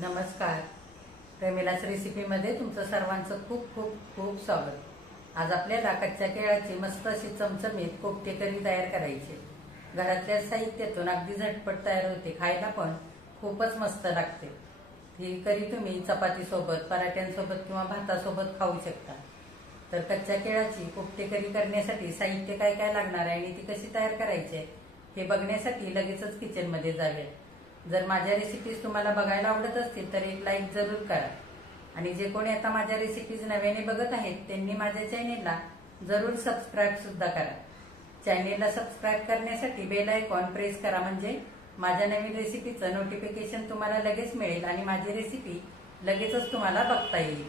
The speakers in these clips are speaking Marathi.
नमस्कार. प्रेमिलाच रेसिपीमध्ये तुमचं सर्वांचं खूप खूप खूप स्वागत. आज आपल्याला कच्च्या केळाची मस्त अशी चमचमीत कोफ्ते करी तयार करायची. घरातल्या साहित्यातून अगदी झटपट तयार होते, खायला पण खूपच मस्त लागते. ही करी तुम्ही चपातीसोबत, पराठ्यांसोबत किंवा भातासोबत खाऊ शकता. तर कच्च्या केळाची कोफ्ते करी करण्यासाठी साहित्य काय काय लागणार आहे आणि ती कशी तयार करायची हे बघण्यासाठी लगेचच किचनमध्ये जाऊया. जर माझ्या रेसिपीज तुम्हाला बघायला आवडत असतील तर एक लाईक जरूर करा आणि जे कोणी आता माझ्या रेसिपीज नव्याने बघत आहेत त्यांनी माझ्या चॅनेलला जरूर सबस्क्राईब सुद्धा करा. चॅनेलला सबस्क्राईब करण्यासाठी बेल आयकॉन प्रेस करा, म्हणजे माझ्या नवीन रेसिपीचं नोटिफिकेशन तुम्हाला लगेच मिळेल आणि माझी रेसिपी लगेचच तुम्हाला बघता येईल.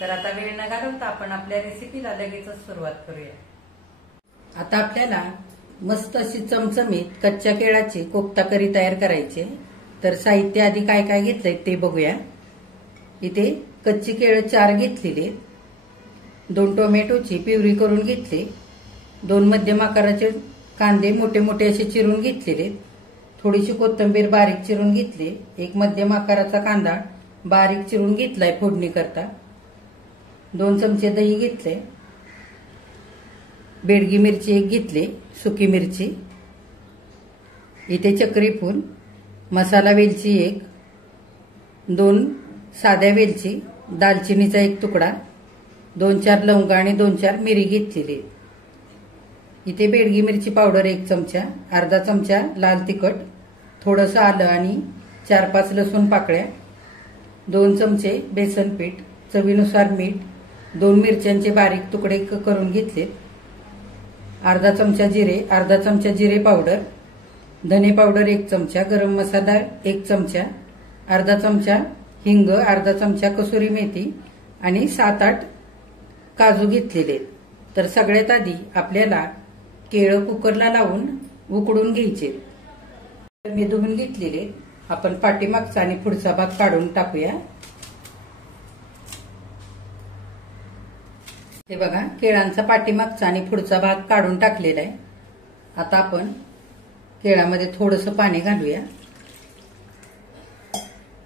तर आता वेळ न घालवता आपण आपल्या रेसिपीला लगेचच सुरुवात करूया. आता आपल्याला मस्त अशी चमचमीत कच्च्या केळाची कोफ्ता करी तयार करायची. तर साहित्य आधी काय काय घेतलंय ते बघूया. इथे कच्ची केळं 4 घेतलेले, 2 टोमॅटोची प्युरी करून घेतली, 2 मध्यम आकाराचे कांदे मोठे मोठे असे चिरून घेतलेले, थोडीशी कोथिंबीर बारीक चिरून घेतली, 1 मध्यम आकाराचा कांदा बारीक चिरून घेतलाय फोडणी करता, 2 चमचे दही घेतले, बेडगी मिरची 1 घेतली, सुकी मिरची, इथे चक्री फूल, मसाला वेलची 1, 2 साध्या वेलची, दालचिनीचा 1 तुकडा, 2-4 लवंगा आणि 2-4 मिरी घेतलेली. इथे बेडगी मिरची पावडर 1 चमचा, अर्धा चमचा लाल तिखट, थोडंसं आलं आणि 4-5 लसूण पाकळ्या, 2 चमचे बेसन पीठ, चवीनुसार मीठ, 2 मिरच्यांचे बारीक तुकडे करून घेतले, अर्धा चमचा जिरे, अर्धा चमचा जिरे पावडर, धने पावडर 1 चमचा, गरम मसाला 1 चमचा, अर्धा चमचा हिंग, अर्धा चमचा कसुरी मेथी आणि 7-8 काजू घेतलेले. तर सगळ्यात आधी आपल्याला केळं कुकरला लावून उकडून घ्यायचे. मी धुवून घेतलेले. आपण पाठीमागचा आणि पुढचा भाग काढून टाकूया. हे बघा, केळांचा पाठीमागचा आणि पुढचा भाग काढून टाकलेला आहे. आता आपण केळामध्ये थोडंसं पाणी घालूया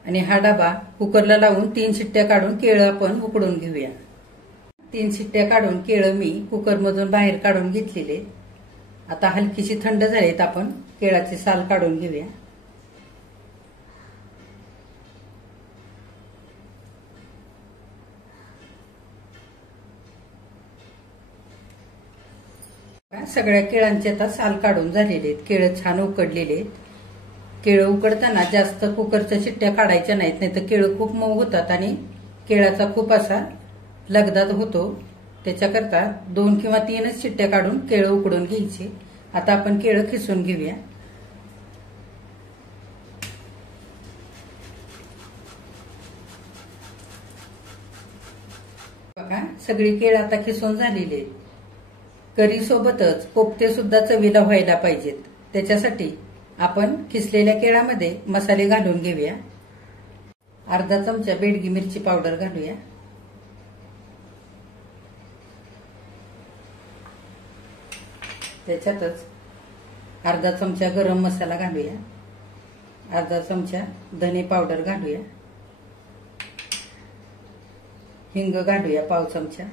आणि हा डबा कुकरला लावून 3 शिट्ट्या काढून केळं आपण उकडून घेऊया. 3 शिट्ट्या काढून केळं मी कुकरमधून बाहेर काढून घेतलेले. आता हलकीशी थंड झालीत, आपण केळाची साल काढून घेऊया. सगळ्या केळांचे आता साल काढून झालेले आहेत. केळं छान उकडलेले आहेत. केळं उकडताना जास्त कुकरच्या शिट्ट्या काढायच्या नाहीत, नाही तर केळं खूप मऊ होतात आणि केळाचा खूप असा लगदाद होतो. त्याच्याकरता 2 किंवा 3च शिट्ट्या काढून केळं उकडून घ्यायची. आता आपण केळं खिसून घेऊया. बघा, सगळी केळं आता खिसून झालेली आहेत. करी सोबतच कोफ्ते सुद्धा चवीला व्हायला पाहिजेत. त्याच्यासाठी आपण खिसलेल्या केळामध्ये मसाले घालून घेऊया. अर्धा चमचा बेडगी मिरची पावडर घालूया, त्याच्यातच अर्धा चमचा गरम मसाला घालूया, अर्धा चमचा धने पावडर घालूया, हिंग घालूया 1/2 चमचा,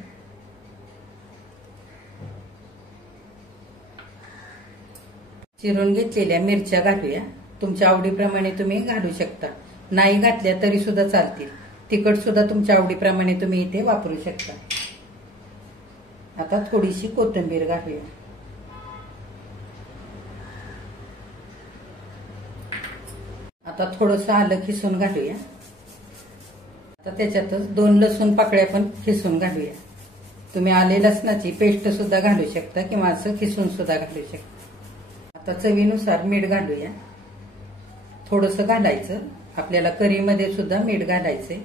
चिरून घेतलेल्या मिरच्या घालूया. तुमच्या आवडीप्रमाणे तुम्ही घालू शकता. नाही घातल्या तरी सुद्धा चालतील. तिखट सुद्धा तुमच्या आवडीप्रमाणे तुम्ही इथे वापरू शकता. आता थोडीशी कोथिंबीर घालूया. आता थोडंसं आलं खिसून घालूया. आता त्याच्यातच 2 लसूण पाकळ्या पण खिसून घालूया. तुम्ही आले लसणाची पेस्ट सुद्धा घालू शकता किंवा असं खिसून सुद्धा घालू शकता. आता चवीनुसार मीठ घालूया. थोडंसं घालायचं, आपल्याला करीमध्ये सुद्धा मीठ घालायचंय.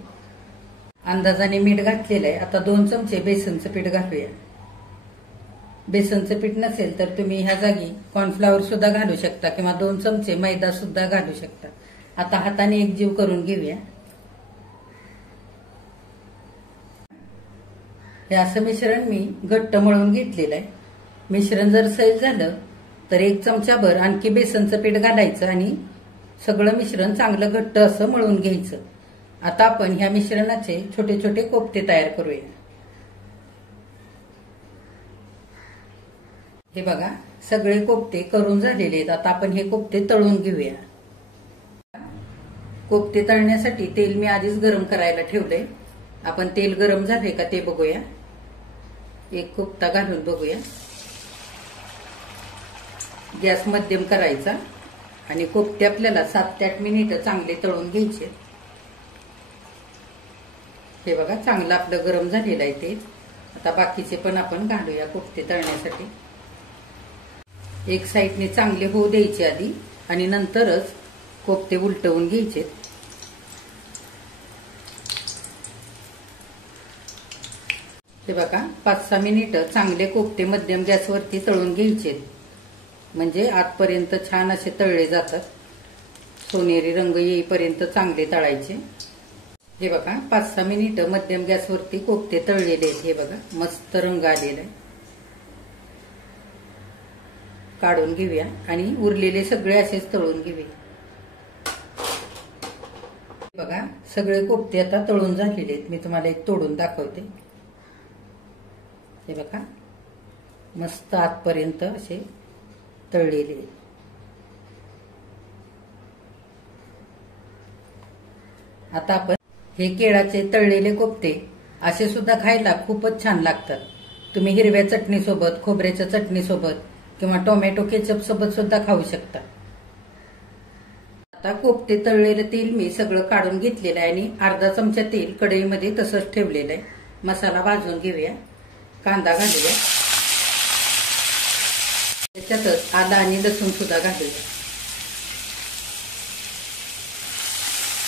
अंदाजाने मीठ घातलेलं आहे. आता 2 चमचे बेसनचं पीठ घालूया. बेसनचं पीठ नसेल तर तुम्ही ह्या जागी कॉर्नफ्लॉवर सुद्धा घालू शकता किंवा 2 चमचे मैदा सुद्धा घालू शकता. आता हाताने एकजीव करून घेऊया. हे असं मिश्रण मी घट्ट मळून घेतलेलं आहे. मिश्रण जर सैल झालं तर 1 चमचाभर आणखी बेसनचं पीठ घालायचं आणि सगळं मिश्रण चांगलं घट्ट असं मळून घ्यायचं. आता आपण ह्या मिश्रणाचे छोटे छोटे कोफ्ते तयार करूया। हे बघा, सगळे कोफ्ते करून झालेले आहेत। आता आपण हे कोफ्ते तळून घेऊया। कोफ्ते तळण्यासाठी तेल मी आधीच गरम करायला ठेवलंय। आपण तेल गरम झाले का ते बघूया। एक कोफ्ता घालून बघूया। गॅस मध्यम करायचा आणि कोफ्ते आपल्याला 7 ते 8 मिनिटं चांगले तळून घ्यायचे। हे बघा, चांगलं आपलं गरम झालेलं आहे ते। आता बाकीचे पण आपण घालूया कोफ्ते तळण्यासाठी। एक साईडने चांगले होऊ द्यायचे आधी आणि नंतरच कोफ्ते उलटवून घ्यायचे। हे बघा, 5-6 मिनिटं चांगले कोफ्ते मध्यम गॅसवरती तळून घ्यायचे, म्हणजे आतपर्यंत छान असे तळले जातात। सोनेरी रंग येईपर्यंत चांगले तळायचे। हे बघा, 5-6 मिनिटं मध्यम गॅसवरती कोफ्ते तळलेले आहेत। हे बघा, मस्त रंग आलेला आहे। काढून घेऊया आणि उरलेले सगळे असेच तळून घेऊया। बघा, सगळे कोफ्ते आता तळून झालेले आहेत। मी तुम्हाला एक तोडून दाखवते। हे बघा, मस्त आतपर्यंत असे तळलेले आहेत। आता आपण हे केळाचे तळलेले कोफ्ते असे सुद्धा खायला खूपच छान लागतात। तुम्ही हिरव्या चटणी सोबत, खोबऱ्याच्या चटणी सोबत किंवा टोमॅटो केचप सोबत सुद्धा खाऊ शकता। आता कोफ्ते तळलेले तेल मी सगळं काढून घेतलेलं आहे आणि अर्धा चमचा तेल कढईमध्ये तसंच ठेवलेलं आहे। मसाला भाजून घेऊया। कांदा घालूया, त्याच्यातच आलं आणि लसूण सुद्धा घालूया।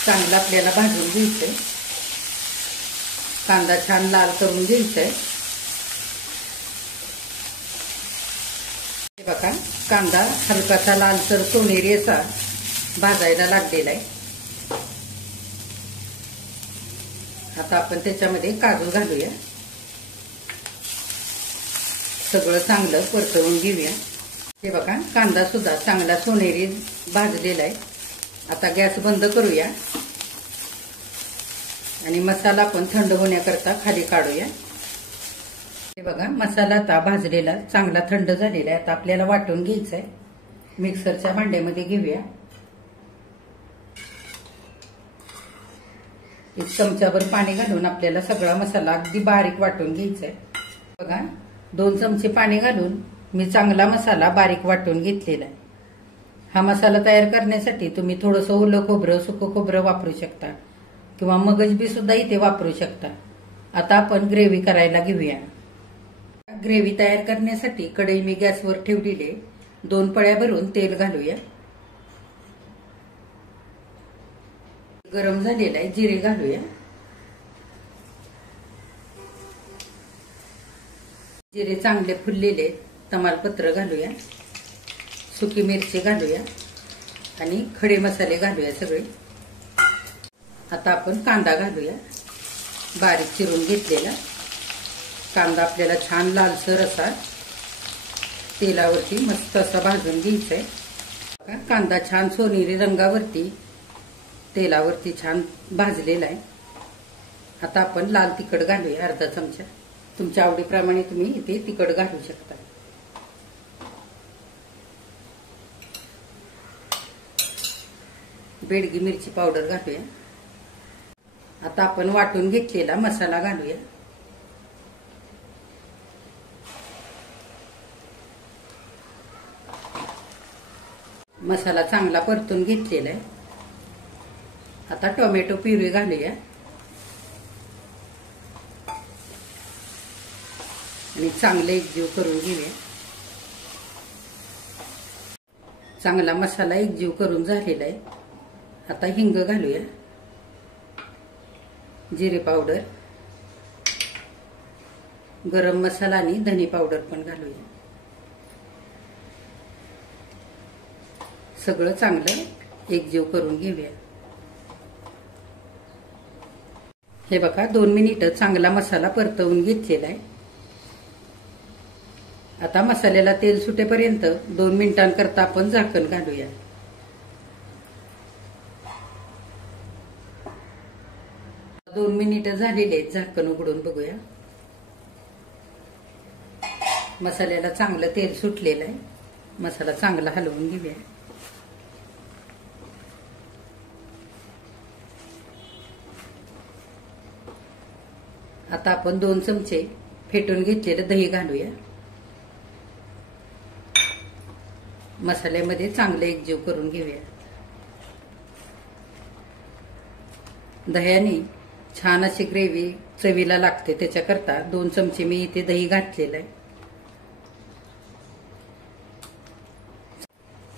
चांगला आपल्याला भाजून घ्यायचंय। कांदा छान लाल करून घ्यायचा आहे। हे बघा, कांदा हलकासा लालसर सोनेरी असा भाजायला लागलेला आहे। आता आपण त्याच्यामध्ये काजू घालूया। सगळं चांगलं परतवून घेऊया। हे बघा, कांदा सुद्धा चांगला सोनेरी भाजलेला आहे। आता गॅस बंद करूया आणि मसाला पण थंड होण्याकरता खाली काढूया। हे बघा, मसाला आता भाजलेला चांगला थंड झालेला आहे। आता आपल्याला वाटून घ्यायचं आहे। मिक्सरच्या भांड्यामध्ये घेऊया। एक चमचाभर पाणी घालून आपल्याला सगळा मसाला अगदी बारीक वाटून घ्यायचा आहे। बघा, 2 चमचे पाणी घालून मी चांगला मसाला बारीक वाटून घेतलेला आहे। हा मसाला तयार करण्यासाठी तुम्ही थोडंसं ओलं खोबरं, सुकं खोबरं वापरू शकता किंवा मगज बी सुद्धा इथे वापरू शकता। आता आपण ग्रेव्ही करायला घेऊया। ग्रेव्ही तयार करण्यासाठी कढई मी गॅसवर ठेवलेली, 2 पळ्या भरून तेल घालूया। गरम झालेला आहे, जिरे घालूया। जिरे चांगले फुललेले, तमालपत्र घालूया, सुकी मिरची घालूया आणि खडे मसाले घालूया सगळे। आता आपण कांदा घालूया, बारीक चिरून घेतलेला। कांदा आपल्याला छान लालसर असा तेलावरती मस्त असा भाजून घ्यायचा आहे। कांदा छान सोनेरी रंगावरती तेलावरती छान भाजलेला आहे। आता आपण लाल तिखट घालूया, अर्धा चमचा। तुमच्या आवडीप्रमाणे तुम्ही इथे तिखट घालू शकता। बेडगी मिरची पावडर घालूया। आता आपण वाटून घेतलेला मसाला घालूया। मसाला चांगला परतून घेतलेला आहे। आता टोमॅटो प्युरी घालूया आणि चांगले एकजीव करून घेऊया। चांगला मसाला एकजीव करून झालेला आहे। आता हिंग घालूया, जिरे पावडर, गरम मसाला आणि धने पावडर पण घालूया। सगळं चांगलं एकजीव करून घेऊया। हे बघा, 2 मिनिटं चांगला मसाला परतवून घेतलेला आहे। आता मसाल्याला तेल सुटेपर्यंत 2 मिनिटांकरता आपण झाकण घालूया। 2 मिनिटं झालेली आहेत. झाकण उघडून बघूया. मसाल्याला चांगलं तेल सुटलेलं आहे. मसाला चांगला हलवून घेऊया. आता आपण 2 चमचे फेटून घेतलेलं दही घालूया. मसाल्यामध्ये चांगलं एकजीव करून घेऊया. दह्याने छान अशी ग्रेव्ही चवीला लागते. त्याच्याकरता 2 चमचे मी इथे दही घातलेलं आहे.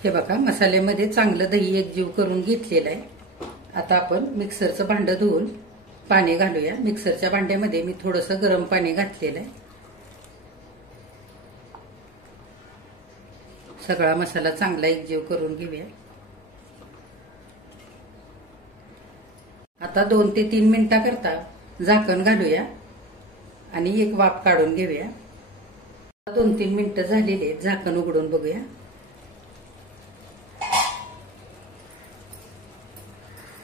हे बघा, मसाल्यामध्ये चांगलं दही एकजीव करून घेतलेलं आहे. आता आपण मिक्सरचं भांडं धुवून पाणी घालूया. मिक्सरच्या भांड्यामध्ये मी थोडंसं गरम पाणी घातलेलं आहे. सगळा मसाला चांगला एकजीव करून घेऊया. आता 2 ते 3 मिनिटाकरता झाकण घालूया आणि एक वाफ काढून घेऊया. 2-3 मिनिटं झालेले. झाकण उघडून बघूया.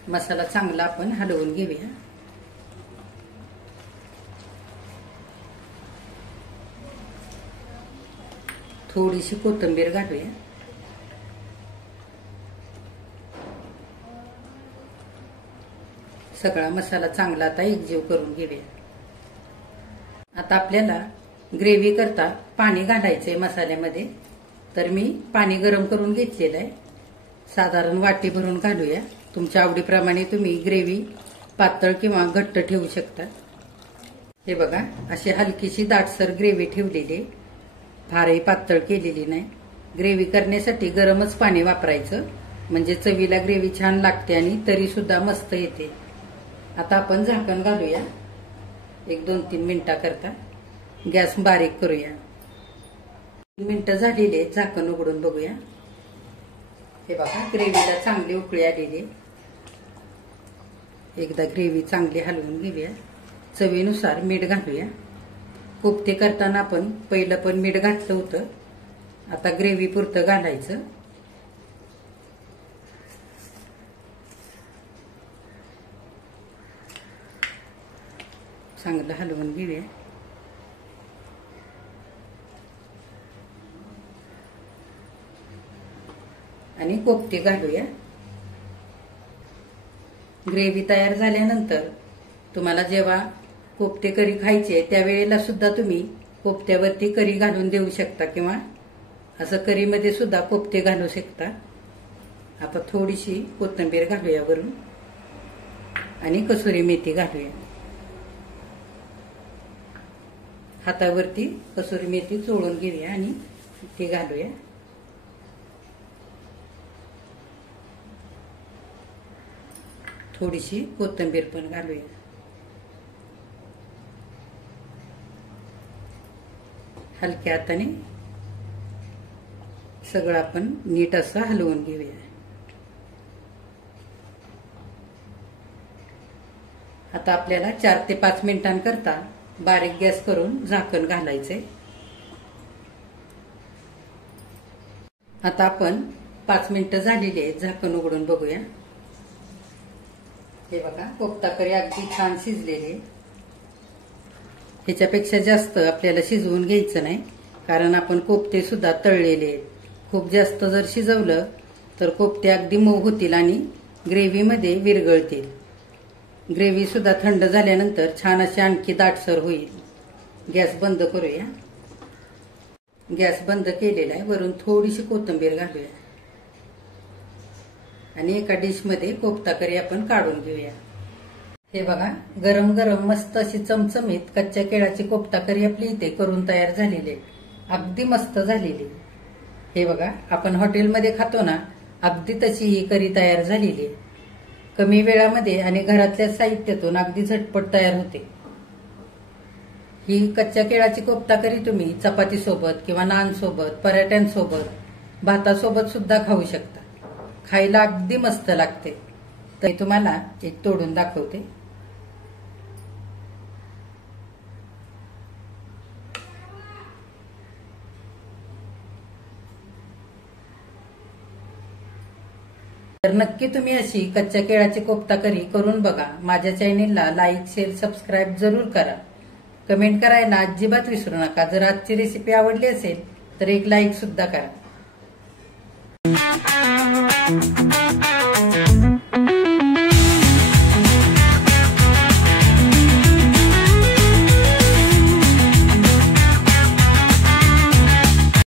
मसाला चांगला आपण हलवून घेऊया. थोडीशी कोथिंबीर घालूया. सगळा मसाला चांगला आता एकजीव करून घेऊया. आता आपल्याला ग्रेव्ही करता पाणी घालायचंय मसाल्यामध्ये. तर मी पाणी गरम करून घेतलेलं आहे. साधारण वाटी भरून घालूया. तुमच्या आवडीप्रमाणे तुम्ही ग्रेव्ही पातळ किंवा घट्ट ठेवू शकता. हे बघा, अशी हलकीशी दाटसर ग्रेव्ही ठेवलेली. फारही पातळ केलेली नाही. ग्रेव्ही करण्यासाठी गरमच पाणी वापरायचं, म्हणजे चवीला ग्रेव्ही छान लागते आणि तरी सुद्धा मस्त येते. आता आपण झाकण घालूया. 1-2-3 मिनिटाकरता गॅस बारीक करूया. 3 मिनिटं झालेली. झाकण उघडून बघूया. हे बघा, ग्रेव्हीला चांगली उकळी आलेली. एकदा ग्रेव्ही चांगली हलवून घेऊया. चवीनुसार मीठ घालूया. कोफ्ते करताना आपण पहिलं पण मीठ घातलं होतं. आता ग्रेव्ही पुरतं घालायचं. चांगलं हलवून घेऊया. आणि कोफ्ते घालूया. ग्रेव्ही तयार झाल्यानंतर तुम्हाला जेव्हा कोफ्ते करी खायचे त्यावेळेला सुद्धा तुम्ही कोफ्त्यावरती करी घालून देऊ शकता किंवा असं करीमध्ये सुद्धा कोफ्ते घालू शकता. आता थोडीशी कोथिंबीर घालूया वरून आणि कसुरी मेथी घालूया. हातावरती कसुरी मेथी चोळून घेऊया आणि ती घालूया. थोडीशी कोथिंबीर पण घालूया. हलक्या हाताने सगळं आपण नीट असं हलवून घेऊया. आता आपल्याला 4 ते 5 मिनिटांकरता बारीक गॅस करून झाकण घालायचंय. आता आपण 5 मिनिटं झालेली आहेत. झाकण उघडून बघूया. हे बघा, कोफ्ता करी अगदी छान शिजलेली. ह्याच्यापेक्षा जास्त आपल्याला शिजवून घ्यायचं नाही, कारण आपण कोफ्ते सुद्धा तळलेले आहेत. खूप जास्त जर शिजवलं तर कोफ्ते अगदी मऊ होतील आणि ग्रेव्हीमध्ये विरघळतील. ग्रेव्ही सुद्धा थंड झाल्यानंतर छान अशी आणखी दाटसर होईल. गॅस बंद करूया. गॅस बंद केलेला आहे. वरून थोडीशी कोथिंबीर घालूया आणि एका डिशमध्ये कोफ्ता करी आपण काढून घेऊया. हे बघा, गरम गरम मस्त अशी चमचमीत कच्च्या केळाची कोफ्ता करी आपली इथे करून तयार झालेली आहे. अगदी मस्त झालेली. हे बघा, आपण हॉटेलमध्ये खातो ना, अगदी तशी ही करी तयार झालेली आहे. कमी वेळामध्ये आणि घरातल्या साहित्यातून अगदी झटपट तयार होते. ही कच्च्या केळाची कोफ्ता करी तुम्ही चपाती सोबत किंवा नान सोबत, पराठ्यांसोबत, भातासोबत सुद्धा खाऊ शकता. खायला अगदी मस्त लागते. तर तुम्हाला एक तोडून दाखवते. नक्की तुम्ही अशी कच्च्या केळाची कोफ्ता करी करून बघा. माझ्या चॅनेलला लाईक, शेअर, सबस्क्राईब जरूर करा. कमेंट करायला अजिबात विसरू नका. जर आजची रेसिपी आवडली असेल तर एक लाईक सुद्धा करा.